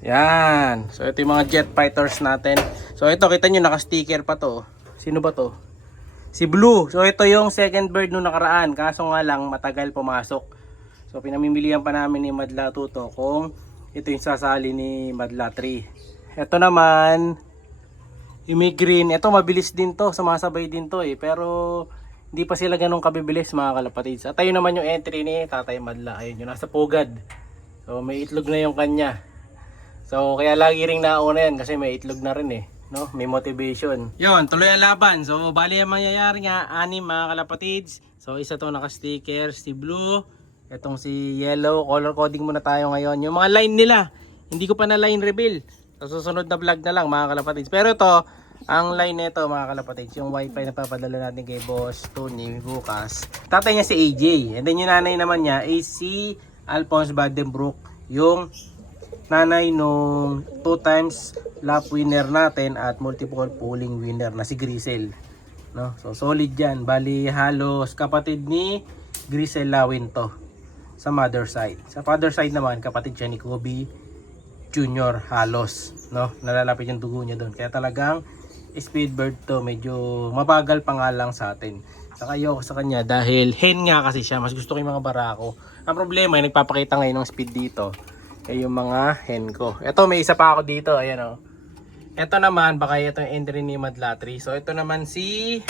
Yan. So ito yung mga jet fighters natin. So ito kita nyo naka-sticker pa to. Sino ba to? Si Blue. So ito yung second bird nung nakaraan. Kaso nga lang matagal pumasok. So pinamimilihan pa namin ni Madla 2 to kung ito yung sasali ni Madla 3. Ito naman yung may green. Ito mabilis din to. Sumasabay din to eh. Pero hindi pa sila ganun kabibilis mga kalapatids. At ayun naman yung entry ni Tatay Madla. Ayun yung nasa pugad. So may itlog na yung kanya. So kaya lagi ring nauna yan kasi may itlog na rin eh, no? May motivation. Yon, tuloy ang laban. So bali ang mangyayari nga, 6 mga kalapatids. So isa to naka-sticker, si Blue, itong si Yellow. Color coding muna tayo ngayon. Yung mga line nila, hindi ko pa na line reveal. So susunod na vlog na lang mga kalapatids. Pero to, ang line nito mga kalapatids, yung wifi na papadala natin kay Boss Tony bukas. Tatay niya si AJ. And then yung nanay naman niya is si Alphonse Badenbroek, yung nanay nung 2 times lap winner natin at multiple pulling winner na si Grisel, no? So solid yan. Bali halos kapatid ni Grisel Lawin to sa mother side. Sa father side naman kapatid siya ni Kobe Junior halos, no? Nalalapit yung dugo niya doon. Kaya talagang speed bird to, medyo mabagal pa nga lang sa atin. Saka ayoko sa kanya dahil hen nga kasi siya. Mas gusto ko yung mga barako. Ang problema ay nagpapakita ngayon ng speed dito ay yung mga hen ko. Ito may isa pa ako dito, ayan o. Ito naman, baka ito yung entry ni Madla 3. So ito naman si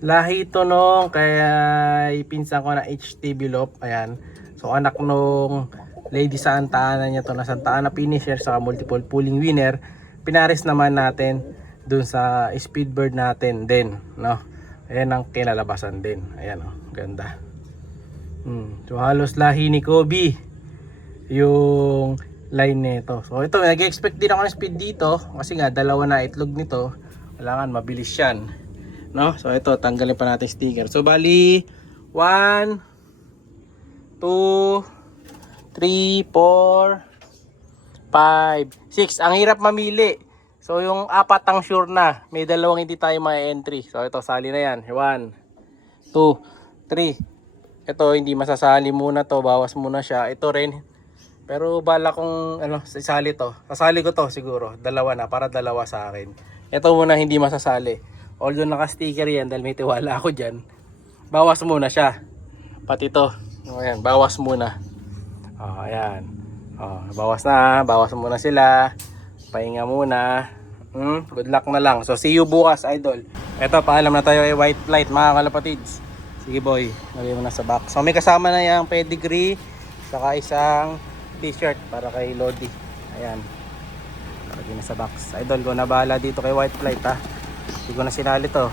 lahi ito nung kaya pinsan ko na HT Bilop. Ayan. So anak nung Lady Santa Ana niya to na Santa Ana finisher sa multiple pulling winner. Pinares naman natin dun sa speedbird natin din, no? Ayan ang kinalabasan din. Ayan o, ganda. So halos lahi ni Kobe yung line nito. So ito, nag-expect din ako ng speed dito kasi nga dalawa na itlog nito. Kailangan mabilis yan, no? So ito, tanggalin pa natin sticker. So bali 1 2 3 4 5 6. Ang hirap mamili. So yung 4 ang sure na. May dalawang hindi tayo ma-entry. So ito, sali na yan. 1 2 3. Ito hindi masasali muna to, bawas muna siya. Ito rin. Pero bala kong isali to. Sasali ko to siguro. Dalawa na para dalawa sa akin. Ito muna hindi masasali. Although naka-sticker yan dahil may tiwala ako diyan. Bawas muna siya. Pati to. Ayan, bawas muna. Oh, ayan. Oh, bawas na. Bawas muna sila. Pahinga muna. Good luck na lang. So see you bukas, idol. Ito, paalam na tayo ay white flight mga kalapatids. Sige boy, lagay mo na sa box. So may kasama na yung pedigree, saka isang t-shirt para kay Lodi. Ayan. Lagay na sa box. Idol ko na bahala dito kay white flight ha. Hindi ko na sinali to.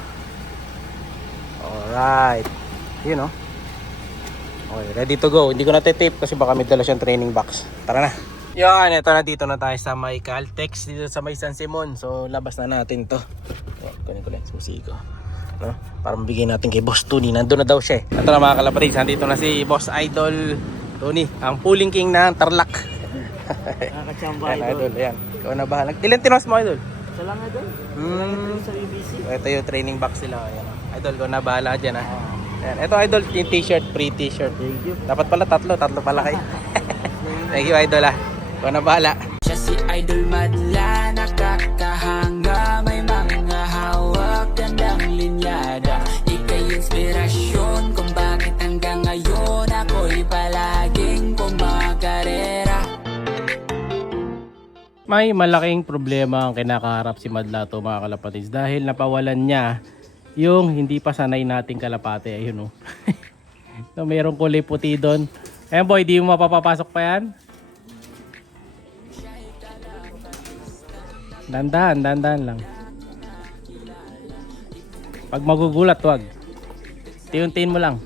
Alright. Yun o. Okay, ready to go. Hindi ko na tape kasi baka may dala siyang training box. Tara na. Yan, ito na, dito na tayo sa may Caltex, dito sa may San Simon. So labas na natin to. Kunin ko lang susi ko, no? Para mabigay natin kay Boss Tony. Nandun na daw siya. Ito na mga kalapatids, nandito na si Boss Idol Tony, ang pulling king ng Tarlac. Nakakachamba idol. Ayan, ikaw na bahala. Ilan tinos mo, idol? Ito lang idol. Sa BBC. Ito yung training box sila. Ayan, idol, ikaw na bahala dyan ha. Ayan, ito idol, yung t-shirt, free t-shirt. Thank you. Dapat pala tatlo pala kayo. Thank you idol ha. Ikaw na bahala. Siya si Idol Madla, nakakahanga, may mga hawak, gandang linyada. Ika'y inspirasyon kung bakit hanggang ngayon ako'y palaging kumakarera. May malaking problema ang kinakaharap si Madla to mga kalapatids dahil napawalan niya yung hindi pa sanay nating kalapate. Ayun o. So mayroong kulay puti doon. Ayan boy, di mo mapapapasok pa yan? Dandan lang. Pag magugulat, wag. Tiyuntin mo lang.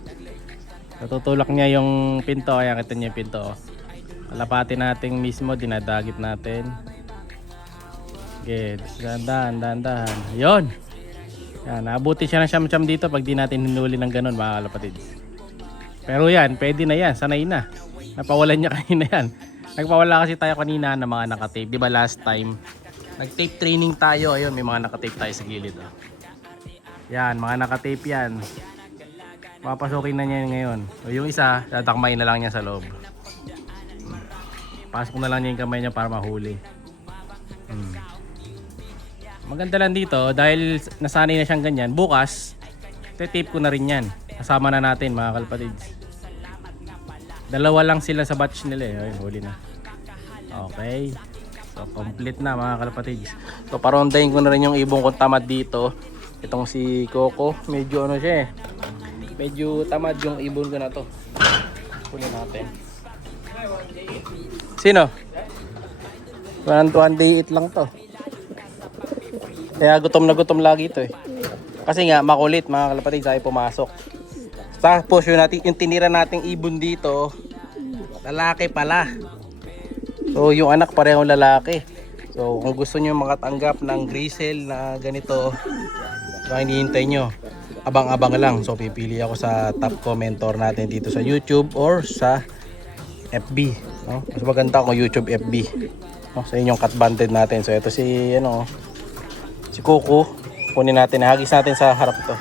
Natutulak niya yung pinto. Ayan, kita niya yung pinto. Kalapati natin mismo, dinadagit natin. Okay, dandan. Yun. Yan, naabuti siya ng siyam-siyam dito pag di natin hinuli ng ganun mga kalapatids. Pero yan, pwede na yan, sanay na. Napawalan niya kanina yan. Nagpawala kasi tayo kanina ng mga nakatape. Diba last time? Nag-tape training tayo. Ayun, may mga nakatape tayo sa gilid. Oh. Yan, mga nakatape yan. Papasukin na niya ngayon. O yung isa, tatakmain na lang niya sa loob. Pasok na lang niya yung kamay niya para mahuli. Maganda lang dito dahil nasanay na siyang ganyan. Bukas, tape ko na rin yan. Kasama na natin mga kalpatids. Dalawa lang sila sa batch nila eh. Ayun, huli na. Okay. So, complete na mga kalpatids. So, parondahin ko na rin yung ibong kong tamad dito. Itong si Coco. Medyo ano siya eh. Medyo tamad yung ibon ko na to. Kunin natin. Sino? 1 day eat lang to. Kaya gutom na gutom lagi ito eh. Kasi nga makulit mga kalapatid ay pumasok. Tapos yung tinira nating ibon dito, lalaki pala. So yung anak parehong lalaki. So kung gusto niyo makatanggap ng grizzle na ganito, baka hinihintay nyo, abang-abang lang. So pipili ako sa top commentor natin dito sa YouTube or sa FB, no? Mas maganda kung YouTube FB, no? Sa inyong cat banded natin. So ito si si Coco, kunin natin, hagis natin sa harap to.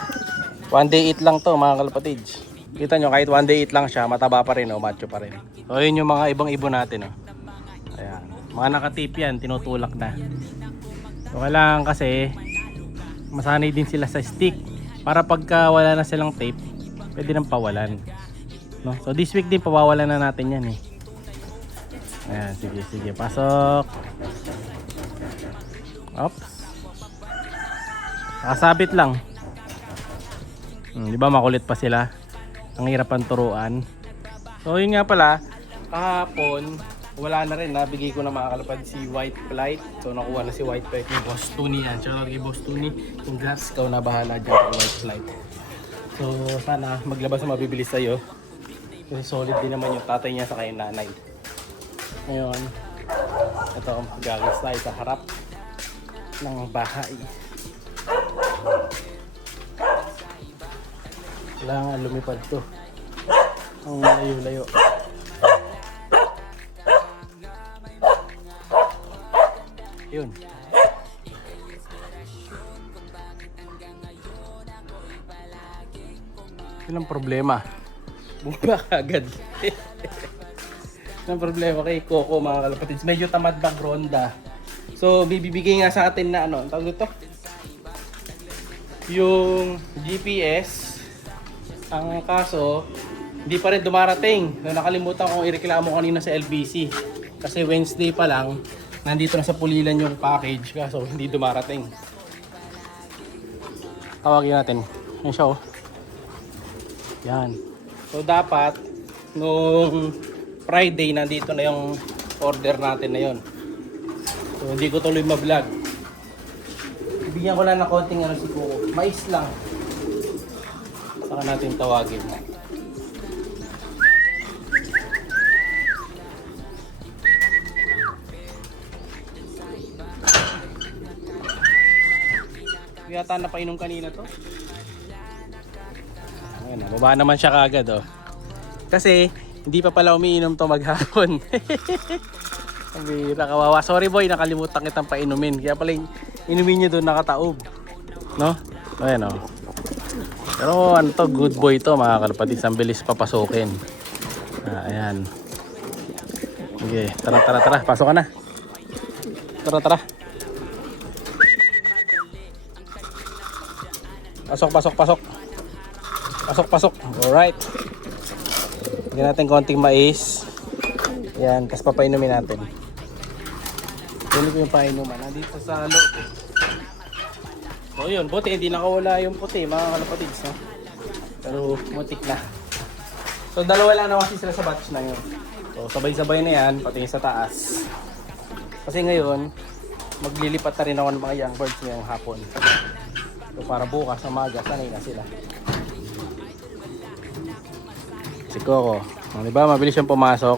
1 day eat lang to mga kalapatids. Kita nyo kahit 1 day eat lang siya, mataba pa rin, macho pa rin. So yun yung mga ibang ibon natin. Ayan. Mga nakatip yan, tinutulak na. So kailangan kasi masanay din sila sa stick para pagka wala na silang tape, pwede nang pawalan, no? So this week din pawawalan na natin yan eh. Ayan, sige, pasok. Oops. Nakasabit lang. Di ba makulit pa sila? Ang hirap ang turuan. So yun nga pala, kahapon wala na rin, nabigay ko na mga kalapad si White Flight. So nakuha na si White Flight ni Boss Tony yan. Shoutout kay Boss Tony. Congrats, ikaw na bahala dyan kay White Flight. So sana maglabas na mabibilis sa'yo. Kasi solid din naman yung tatay niya sa kayong nanay. Ngayon, ito ang gagawin tayo sa harap ng bahay. Kailangan lumipad to ang layo-layo. Yun. Yun ang problema. Bumaba agad. Yun ang problema kay Coco mga kalapatids. Medyo tamad mag-ronda. So bibigay nga sa atin na ang tawag dito? Yung GPS. Ang kaso, hindi pa rin dumarating. Nakalimutan kong ireklamo kanina sa LBC. Kasi Wednesday pa lang, nandito na sa Pulilan yung package. Kaso hindi dumarating. Tawagin natin. Yan siya oh. Yan. So dapat, nung Friday, nandito na yung order natin na yon. So hindi ko tuloy ma-vlog. Ibigyan ko lang na konting si Coco. Mais lang. Saka natin tawagin. Yata napainom kanina to. Ayan, baba naman siya kaagad oh. Kasi hindi pa pala umiinom to maghapon. Bira, kawawa. Sorry boy, nakalimutan kitang painumin. Kaya pala inumin niyo doon nakataob. No? Ayan oh. Pero ano to, good boy to mga kalapatids. Ang bilis papasukin. Ayan. Okay, tara. Pasok ka na. Tara. Pasok. Alright. Lagyan natin konting mais. Yan, tapos papainumin natin. Dili ko yung painuman. Nandito sa loob. So yun, buti hindi nakawala yung puti mga kalapatids, no? Pero mutik na. So dalawa lang naman sila sa batch na yun. So sabay-sabay na yan, pati sa taas. Kasi ngayon, maglilipat na rin ako ng mga young birds ngayong hapon. So para bukas na maga, sanay na sila. Si Coco, diba mabilis siyang pumasok.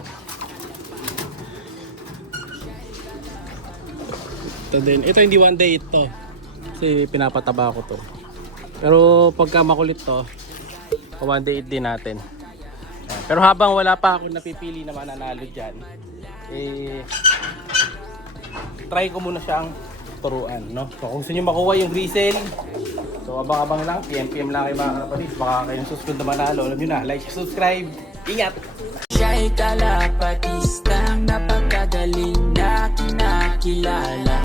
Ito hindi 1 day ito. Kasi pinapataba ko to. Pero pagka makulit to, 1 day din natin. Pero habang wala pa ako napipili na mananalo dyan, try ko muna siyang turuan, no? So kung gusto nyo makuha yung grizzle, so abang-abang lang, PM lang kayo mga kalapatids. Baka kayong susunod na manalo, alam nyo na, like, subscribe, ingat! Siya'y kalapatistang napakagaling na kinakilala.